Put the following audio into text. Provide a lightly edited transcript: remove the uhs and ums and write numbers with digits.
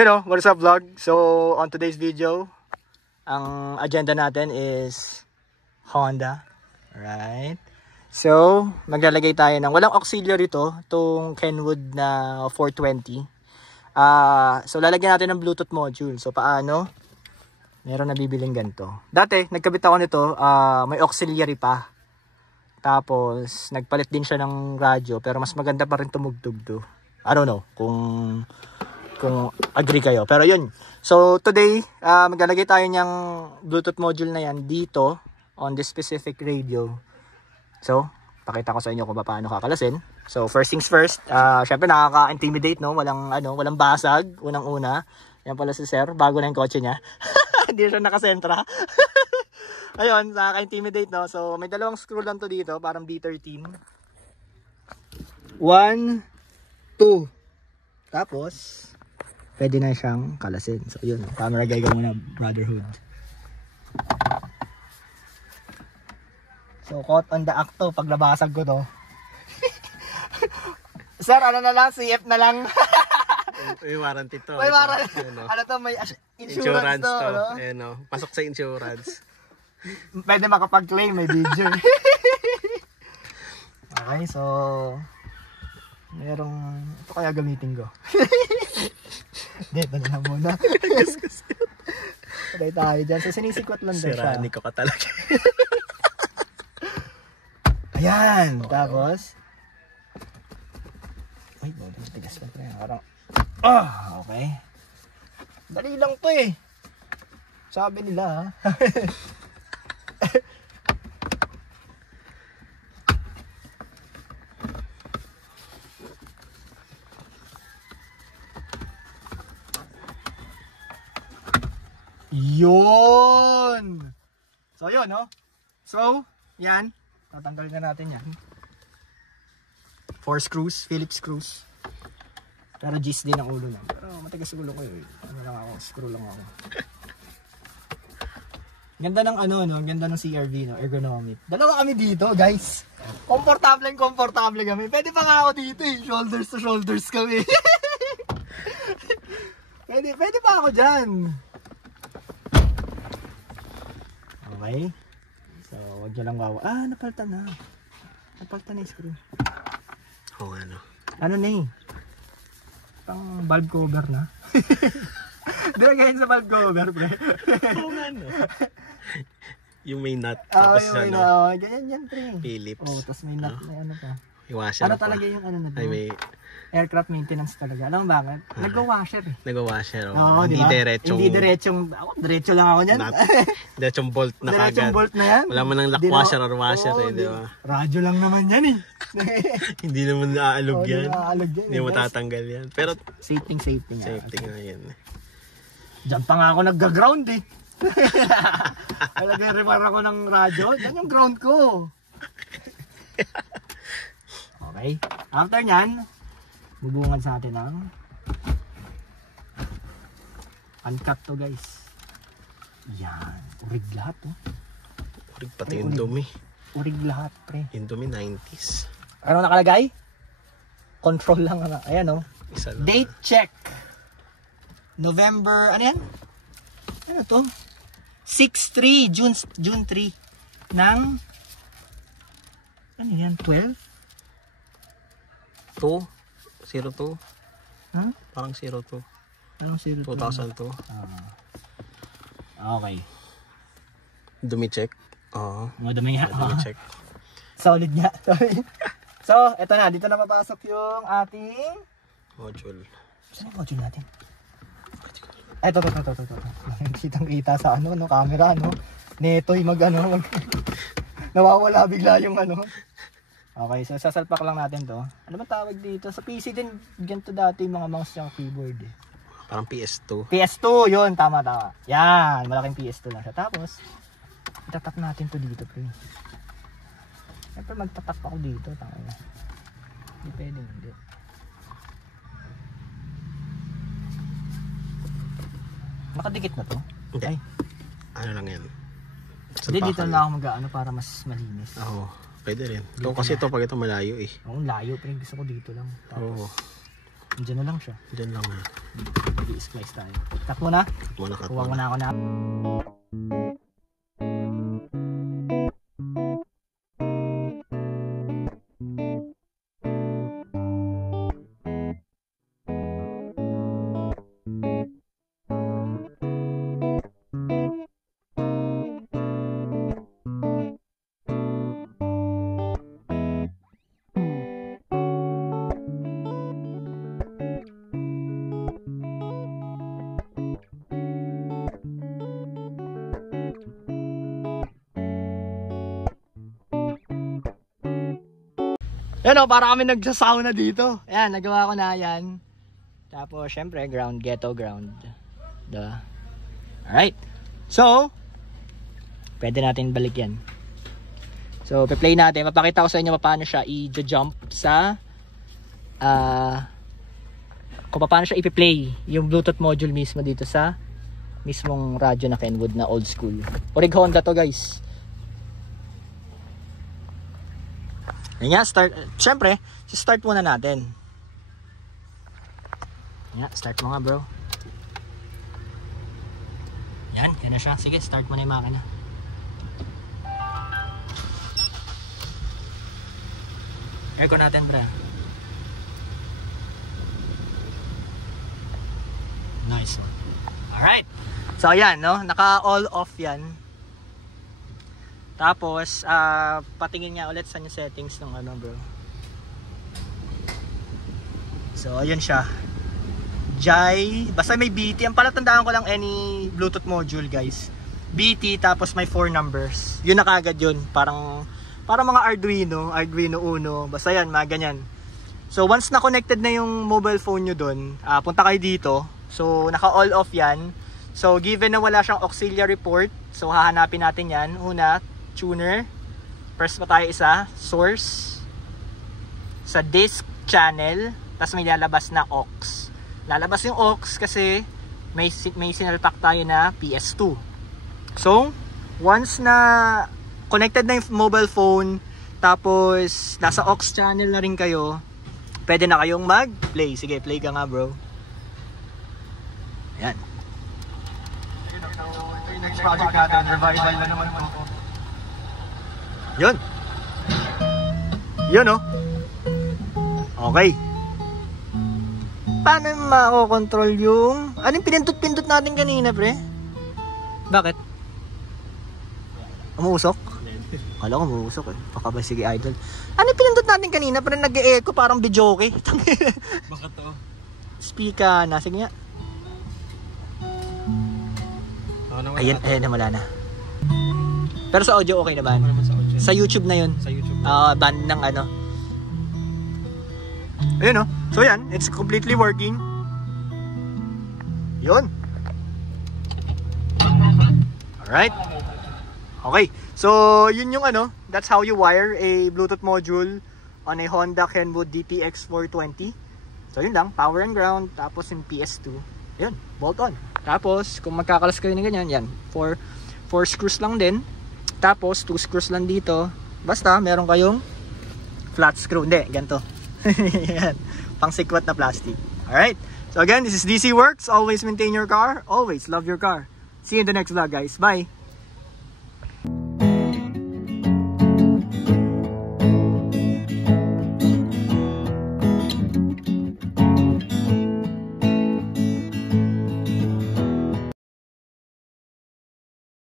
You know, what is up vlog? So, on today's video, ang agenda natin is Honda. Alright. So, maglalagay tayo ng walang auxiliary to, itong Kenwood na 420. So, lalagyan natin ng Bluetooth module. So, paano? Meron nabibiling ganito. Dati, nagkabit ako nito, may auxiliary pa. Tapos, nagpalit din siya ng radyo, pero mas maganda pa rin tumugtog to. I don't know kung agree kayo. Pero yun. So, today, maglalagay tayo niyang Bluetooth module na yan dito on this specific radio. So, pakita ko sa inyo kung paano kakalasin. So, first things first, syempre nakaka-intimidate, no? Walang basag, unang-una. Yan pala si Sir, bago na yung kotse niya. Hindi siya nakasentra. Ayun, nakaka-intimidate, no? So, may dalawang screw lang to dito, parang B13. 1, 2. Tapos, pwede na siyang kalasin. So, yun. Camera guy ka muna, brotherhood. So, caught on the act to. Paglabasag ko to. Sir, ano na lang? CF na lang. May warranty to. May warranty. Ano to? May insurance to. Ano? Ano? Pasok sa insurance. Pwede makapag-claim. May video. Okay, so... merong... ito kaya gamitin ko. Dito na lang muna. Patay tayo dyan. So, sinisikwat lang din siya. Sirani ko ka talaga. Ayan. Okay. Tapos... ay, tigas pa ito. Parang... okay. Dali lang to eh. Sabi nila ha. Yun! So, yun, no? So, yan. Tatanggalin na natin yan. 4 screws, Phillips screws. Pero G's din ang ulo niya. Pero matigas sa ulo ko yun. Ano lang ako, screw lang ako. Ganda ng ano, no? Ganda ng CRV, no? Ergonomic. Dalawa kami dito, guys. Komportable kami. Pwede pa nga ako dito, eh. Shoulders to shoulders kami. pwede pa ako dyan. Okay. So, wag nyo lang wawa. Napalitan na. Napalitan na yung screw. Oo, ano. Ano na eh. Pang valve cover na. Diragayin sa valve cover, pre. Oo nga, no. Yung may nut. Tapos Tapos ano. Ganyan yan, pre. Phillips. Oh, tapos may nut. May ano pa. Yung washer Ano pa. talaga yung ano na Ay, may... aircraft maintenance talaga. Alam mo bakit? Nagwa-washer eh. Nag-washer. Oo, Hindi diba? diretsong... Hindi diretsong... Ako, diretso lang ako niyan. Diretsong bolt na kagad. Diretsong bolt na yan. Wala man ng lock washer or washer, eh, di ba? Radyo lang naman yan eh. Hindi naman naaalog yan. Hindi mo guys. tatanggal yan. Pero Safety nga. safety nga yan. Diyan pa nga ako nagga-ground eh. Talagang repair ako ng radyo. Yan yung ground ko. Okay. After nyan, bubungan sa atin ng uncut to, guys. Yan. Urig lahat oh. Urig pati yung dumi. Urig lahat, pre. Yung dumi 90s. Ano nakalagay? Control lang. Ayan oh. Isa lang. Date check. November, ano yan? Ano to? 6-3, June 3 ng ano yan, 12? 02? Huh? Parang 02. Anong 02? 2002. Okay. Dumi check. Oo. Madumi nga. Dumi check. Solid nga. So, eto na. Dito na mapasok yung ating Module. saan yung module natin? Ito. Kitang-kita sa ano, camera, no? Netoy nawawala bigla yung ano. Okay, so sasalpak lang natin to. Ano ba tawag dito? Sa PC din, ganito dati yung mga mouse yung keyboard eh. Parang PS2. PS2, yun, tama. Yan, malaking PS2 lang siya. Tapos, itatap natin to dito, pre. Siyempre magtatap ako dito, tama na. Hindi pwede, hindi. Nakadikit na to? Hindi. Ay. Ano lang yan? Hindi, dito lang ako mag-ano para mas malinis. Oo, pwede rin. Ito kasi ito pag ito malayo eh. Oo, layo, pero gusto ko dito lang. Tapos, Oo. Diyan na lang siya. Diyan lang. I-splice tayo. Cut mo na. Kuha mo na ako na. Yan o, para kami nagsasauna dito. Ayan, nagawa ko na yan. Tapos, syempre, ground, ghetto ground. Alright. So, pwede natin balik yan. So, pe-play natin. Mapakita ko sa inyo paano siya i-jump sa kung paano siya i-play yung Bluetooth module mismo dito sa mismong radyo na Kenwood na old school. Orig Honda to, guys. Yan nga, start. Siyempre, start muna natin. Yan, start mo nga, bro. Yan, yan na siya. Sige, start mo na yung makina. Aircon natin, bro. Nice one. Alright. So, ayan, no? Naka all off yan. Tapos, patingin nga ulit sa yung settings ng ano, bro. So, ayun siya. Jai, basta may BT. Ang palatandaan ko lang any Bluetooth module, guys. BT, tapos may 4 numbers. Yun na kagad yun. Parang mga Arduino Uno. Basta yan, mga ganyan. So, once na connected na yung mobile phone nyo dun, punta kayo dito. So, naka all off yan. So, given na wala siyang auxiliary port, so hahanapin natin yan. Una, tuner. First pa tayo isa, source. Sa disk channel, tapos may lalabas na aux. Lalabas yung aux kasi may sinalpak tayo na PS2. So, once na connected na yung mobile phone, tapos nasa aux channel na rin kayo, pwede na kayong mag-play. Sige, play ka nga, bro. Ayan. Ito yung next project natin. Revival na naman po. Yun. Yun, oh. Okay. Paano mako-control yung... Anong pinindot-pindot natin kanina, pre? Bakit? Umuusok? Kala ko umuusok eh. Baka ba sige idol. Anong pinindot natin kanina? Pero nag-e-echo parang videoke. Baka to. Speaker na. Sige nga. Ayan, ayan na, wala na. Pero sa audio okay naman. Sa YouTube na yun. Sa YouTube. Band ng ano. Ayun, oh. So yan, it's completely working. Yun. Alright. Okay. So, yun yung ano. That's how you wire a Bluetooth module on a Honda Kenwood DTX 420. So, yun lang. Power and ground. Tapos yung PS2. Yun. Bolt on. Tapos, kung magkakalas kayo ng ganyan, yan. 4 screws lang din. Tapos, 2 screws lang dito. Basta, meron kayong flat screw. Hindi, ganito. Yan. Pang sikwat na plastic. Alright. So again, this is DC Works. Always maintain your car. Always love your car. See you in the next vlog, guys. Bye!